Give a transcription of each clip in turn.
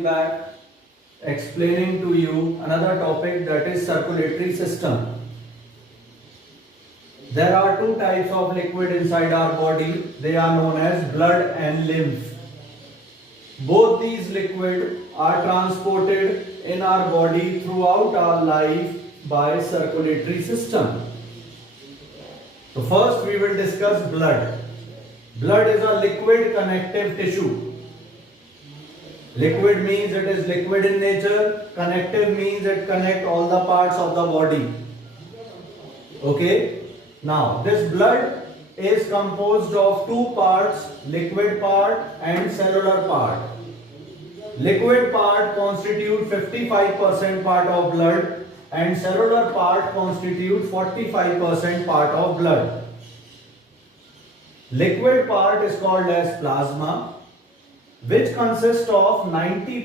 coming back, explaining to you another topic, that is circulatory system. There are two types of liquid inside our body. They are known as blood and lymph. Both these liquid are transported in our body throughout our life by circulatory system. So first we will discuss blood. Blood is a liquid connective tissue. Liquid means it is liquid in nature. Connective means it connects all the parts of the body. Okay. Now this blood is composed of two parts, liquid part and cellular part. Liquid part constitutes 55% part of blood and cellular part constitutes 45% part of blood. Liquid part is called as plasma, which consists of 90%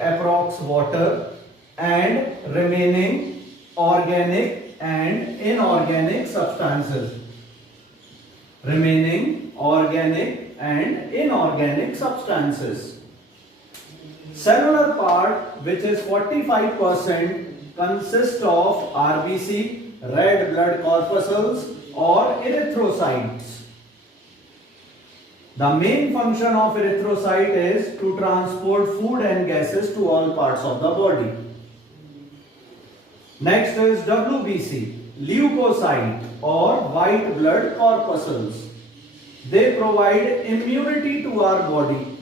approx water and remaining organic and inorganic substances. Remaining organic and inorganic substances. Cellular part, which is 45%, consists of RBC, red blood corpuscles, or erythrocytes. The main function of erythrocyte is to transport food and gases to all parts of the body. Next is WBC, leukocyte or white blood corpuscles. They provide immunity to our body.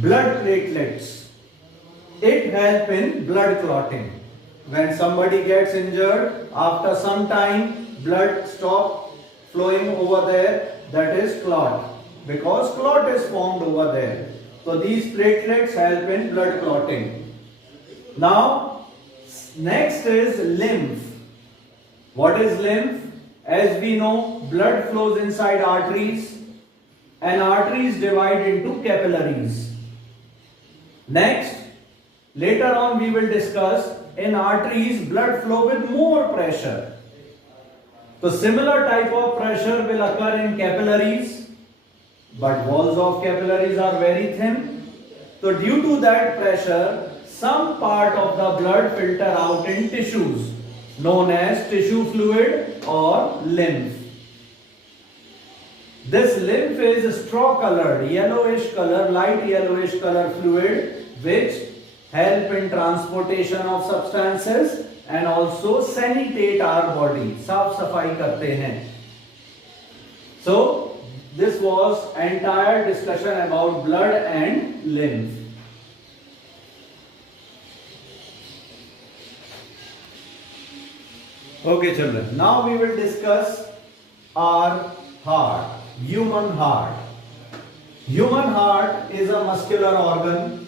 Blood platelets. It helps in blood clotting. When somebody gets injured, after some time blood stops flowing over there, that is clot, because clot is formed over there. So these platelets help in blood clotting. Now next is lymph. What is lymph? As we know, blood flows inside arteries and arteries divide into capillaries. Next, later on we will discuss, in arteries blood flow with more pressure. So similar type of pressure will occur in capillaries, but walls of capillaries are very thin. So due to that pressure, some part of the blood filter out in tissues known as tissue fluid or lymph. This lymph is straw colored, yellowish color, light yellowish color fluid which help in transportation of substances and also sanitate our body. साफ सफाई करते हैं. So this was entire discussion about blood and lymph. Okay children, now we will discuss our heart, human heart. Human heart is a muscular organ.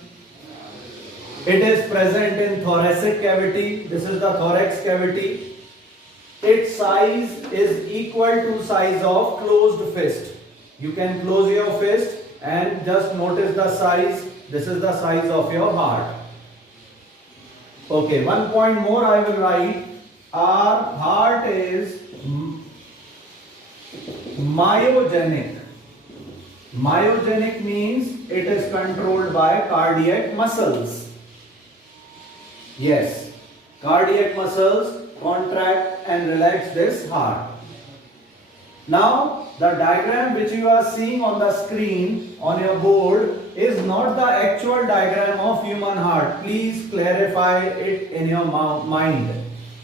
It is present in thoracic cavity. This is the thorax cavity. Its size is equal to size of closed fist. You can close your fist and just notice the size. This is the size of your heart. Okay, one point more I will write. Our heart is myogenic. Myogenic means it is controlled by cardiac muscles. Yes, cardiac muscles contract and relax this heart. Now, the diagram which you are seeing on the screen on your board is not the actual diagram of human heart. Please clarify it in your mind.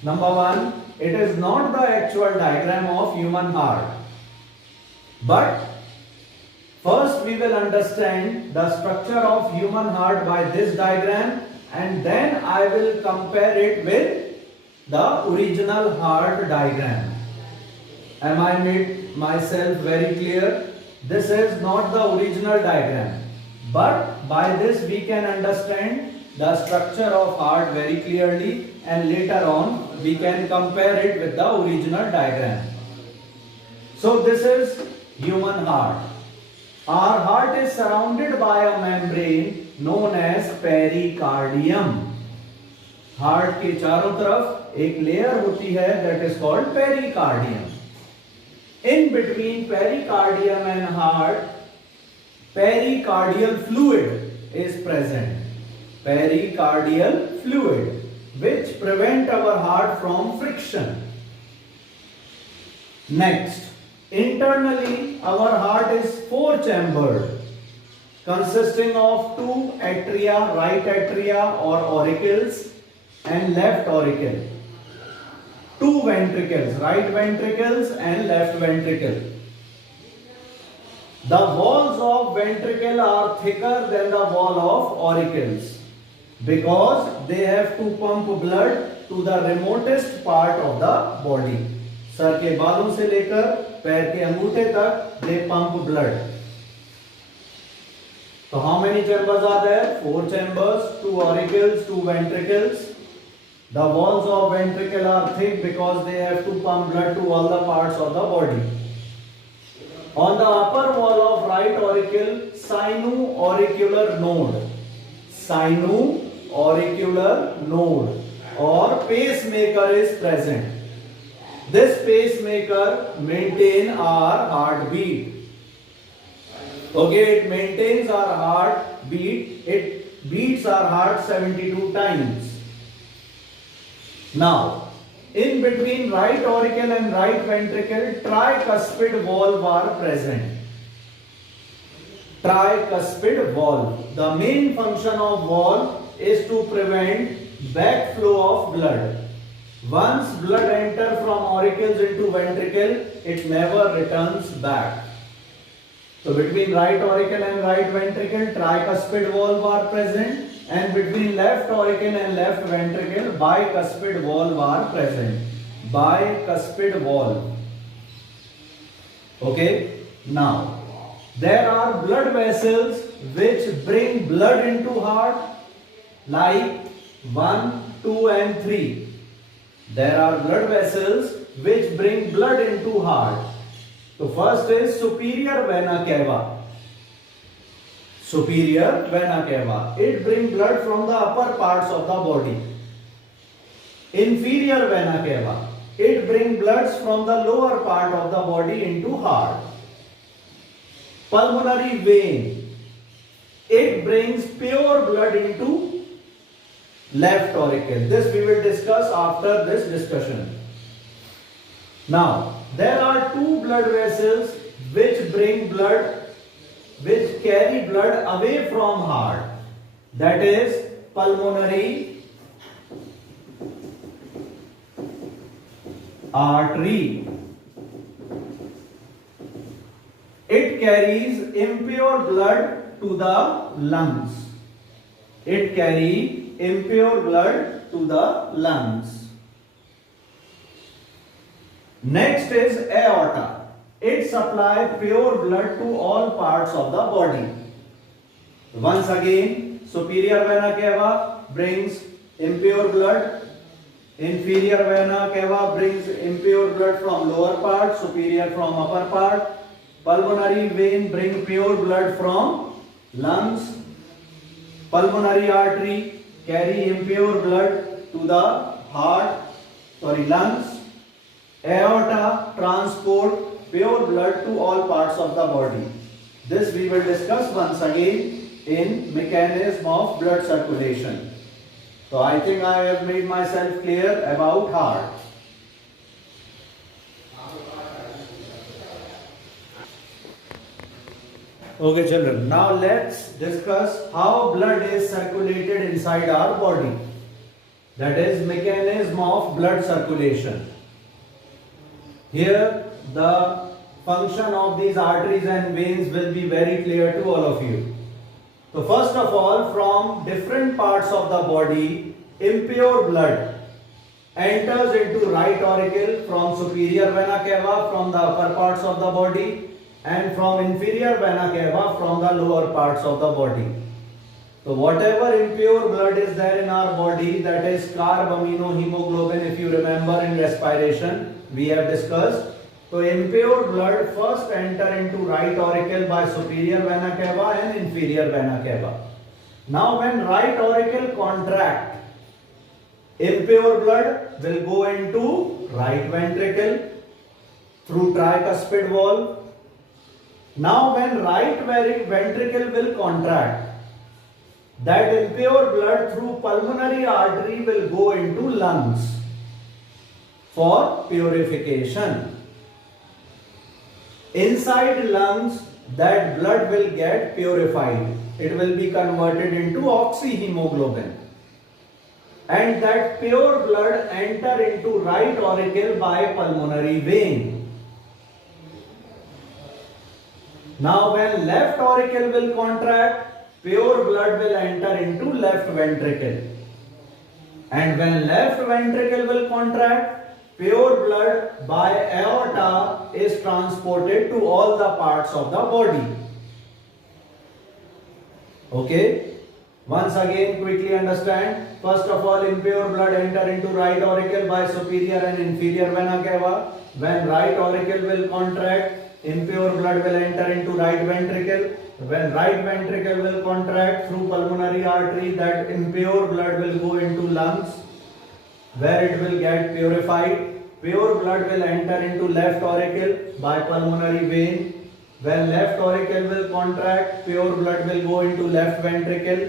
Number one, it is not the actual diagram of human heart. But first we will understand the structure of human heart by this diagram, and then I will compare it with the original heart diagram. Am I made myself very clear? This is not the original diagram, but by this we can understand the structure of heart very clearly, and later on we can compare it with the original diagram. So this is human heart. Our heart is surrounded by a membrane known as pericardium. Heart के चारों तरफ एक layer होती है, that is called pericardium. In between pericardium and heart, pericardial fluid is present. Pericardial fluid, which prevent our heart from friction. Next, internally our heart is four-chambered, consisting of two atria, right atria or auricles and left auricle. Two ventricles, right ventricles and left ventricle. The walls of ventricle are thicker than the wall of auricles because they have to pump blood to the remotest part of the body. Sir के बालों से लेकर पैर के अंगूठे तक they pump blood. So how many chambers are there? Four chambers, two auricles, two ventricles. The walls of ventricle are thick because they have to pump blood to all the parts of the body. On the upper wall of right auricle, sino-auricular node. Sino-auricular node or pacemaker is present. This pacemaker maintains our heartbeat. Okay, it maintains our heartbeat. It beats our heart 72 times. Now, in between right auricle and right ventricle, tricuspid valve are present. Tricuspid valve. The main function of valve is to prevent backflow of blood. Once blood enters from auricles into ventricle, it never returns back. So between right auricle and right ventricle, tricuspid valve are present. And between left auricle and left ventricle, bicuspid valve are present. Bicuspid valve. Okay. Now, there are blood vessels which bring blood into heart, like 1, 2 and 3. There are blood vessels which bring blood into heart. So first is superior vena cava. Superior vena cava. It brings blood from the upper parts of the body. Inferior vena cava. It brings blood from the lower part of the body into heart. Pulmonary vein. It brings pure blood into left auricle. This we will discuss after this discussion. Now, there are two blood vessels which bring blood, which carry blood away from heart. That is pulmonary artery. It carries impure blood to the lungs. It carries impure blood to the lungs. Next is aorta. It supplies pure blood to all parts of the body. Once again, superior vena cava brings impure blood. Inferior vena cava brings impure blood from lower part, superior from upper part. Pulmonary vein brings pure blood from lungs. Pulmonary artery carry impure blood to the lungs. Aorta transport pure blood to all parts of the body. This we will discuss once again in mechanism of blood circulation. So I think I have made myself clear about heart. Okay children, now let's discuss how blood is circulated inside our body. That is mechanism of blood circulation. Here the function of these arteries and veins will be very clear to all of you. So first of all, from different parts of the body, impure blood enters into right auricle from superior vena cava from the upper parts of the body, and from inferior vena cava from the lower parts of the body. So whatever impure blood is there in our body, that is carbaminohemoglobin, if you remember in respiration we have discussed. So impure blood first enter into right auricle by superior vena cava and inferior vena cava. Now when right auricle contract, impure blood will go into right ventricle through tricuspid valve. Now when right ventricle will contract, that impure blood through pulmonary artery will go into lungs for purification. Inside lungs, that blood will get purified. It will be converted into oxyhemoglobin. And that pure blood enter into right auricle by pulmonary vein. Now when left auricle will contract, pure blood will enter into left ventricle. And when left ventricle will contract, pure blood by aorta is transported to all the parts of the body. Okay? Once again, quickly understand. First of all, impure blood enter into right auricle by superior and inferior vena cava. When right auricle will contract, impure blood will enter into right ventricle. When right ventricle will contract through pulmonary artery, that impure blood will go into lungs, where it will get purified. Pure blood will enter into left auricle by pulmonary vein. When left auricle will contract, pure blood will go into left ventricle,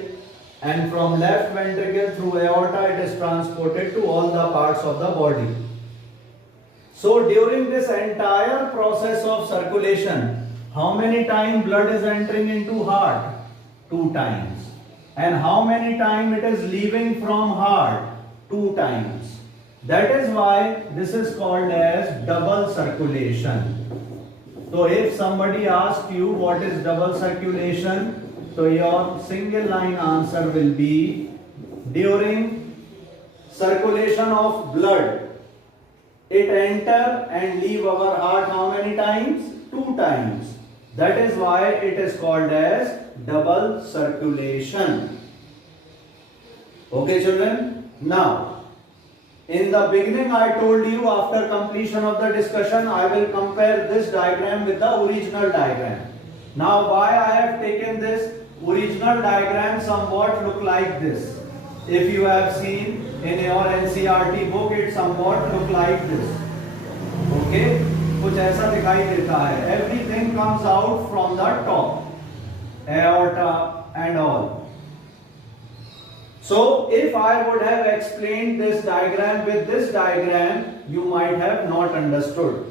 and from left ventricle through aorta it is transported to all the parts of the body. So during this entire process of circulation, how many times blood is entering into heart? 2 times. And how many times it is leaving from heart? 2 times. That is why this is called as double circulation. So if somebody asks you what is double circulation, so your single line answer will be, during circulation of blood, it enter and leave our heart how many times? 2 times. That is why it is called as double circulation. Okay children? Now, in the beginning I told you, after completion of the discussion I will compare this diagram with the original diagram. Now why I have taken this? Original diagram somewhat look like this. If you have seen in your NCERT book, it somewhat look like this. Okay? कुछ ऐसा दिखाई देता है. Everything comes out from the top, aorta and all. So if I would have explained this diagram with this diagram, you might have not understood.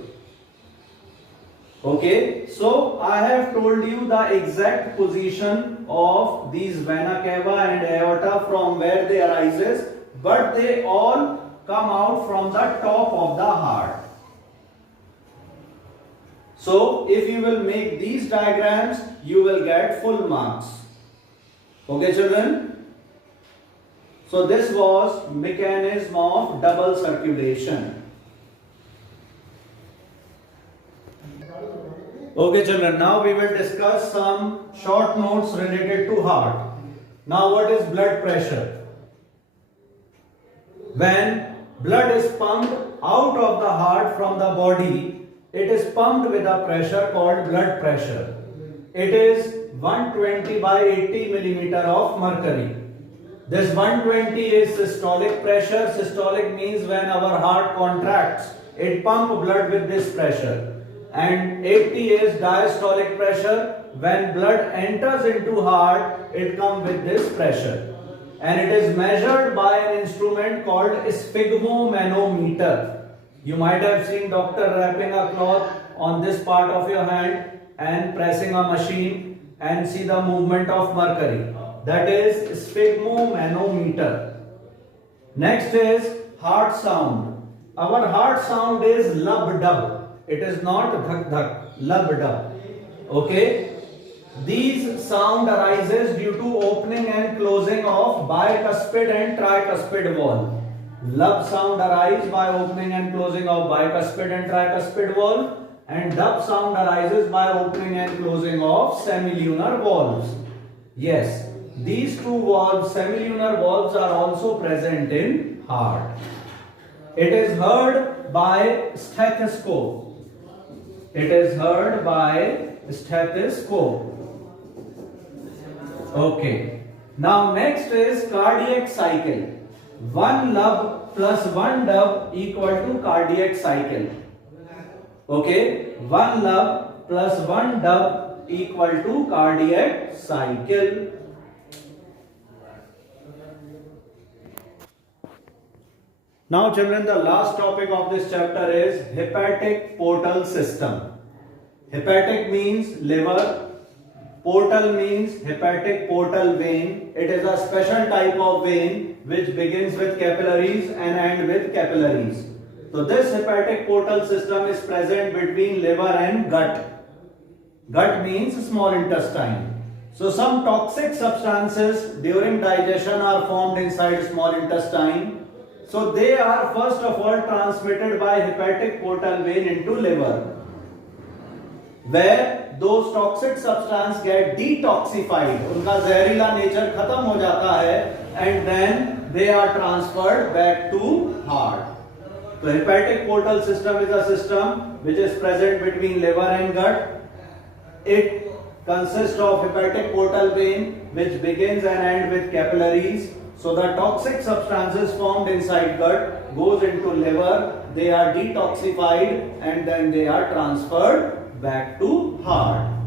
Okay, so I have told you the exact position of these vena cava and aorta, from where they arises, but they all come out from the top of the heart. So if you will make these diagrams, you will get full marks. Okay children? So this was mechanism of double circulation. Okay children, now we will discuss some short notes related to heart. Now what is blood pressure? When blood is pumped out of the heart from the body, it is pumped with a pressure called blood pressure. It is 120 by 80 millimeter of mercury. This 120 is systolic pressure. Systolic means when our heart contracts, it pumps blood with this pressure. And 80 is diastolic pressure. When blood enters into heart, it comes with this pressure. And it is measured by an instrument called sphygmomanometer. You might have seen doctor wrapping a cloth on this part of your hand and pressing a machine and see the movement of mercury. That is sphygmomanometer. Next is heart sound. Our heart sound is lub-dub. It is not dhak-dhak, lub-dub. Okay? These sound arises due to opening and closing of bicuspid and tricuspid valve. Lub sound arises by opening and closing of bicuspid and tricuspid valve, and dub sound arises by opening and closing of semilunar valves. Yes, these two valves, semilunar valves, are also present in heart. It is heard by stethoscope. It is heard by stethoscope. Okay. Now next is cardiac cycle. 1 lub plus 1 dub equal to cardiac cycle. Okay. 1 lub plus 1 dub equal to cardiac cycle. Now children, the last topic of this chapter is hepatic portal system. Hepatic means liver, portal means hepatic portal vein. It is a special type of vein which begins with capillaries and ends with capillaries. So this hepatic portal system is present between liver and gut. Gut means small intestine. So some toxic substances during digestion are formed inside small intestine. So they are first of all transmitted by hepatic portal vein into liver, where those toxic substances get detoxified. उनका जहरीला nature खत्म हो जाता है and then they are transferred back to heart. So hepatic portal system is a system which is present between liver and gut. It consists of hepatic portal vein which begins and ends with capillaries. So the toxic substances formed inside gut goes into liver, they are detoxified and then they are transferred back to heart.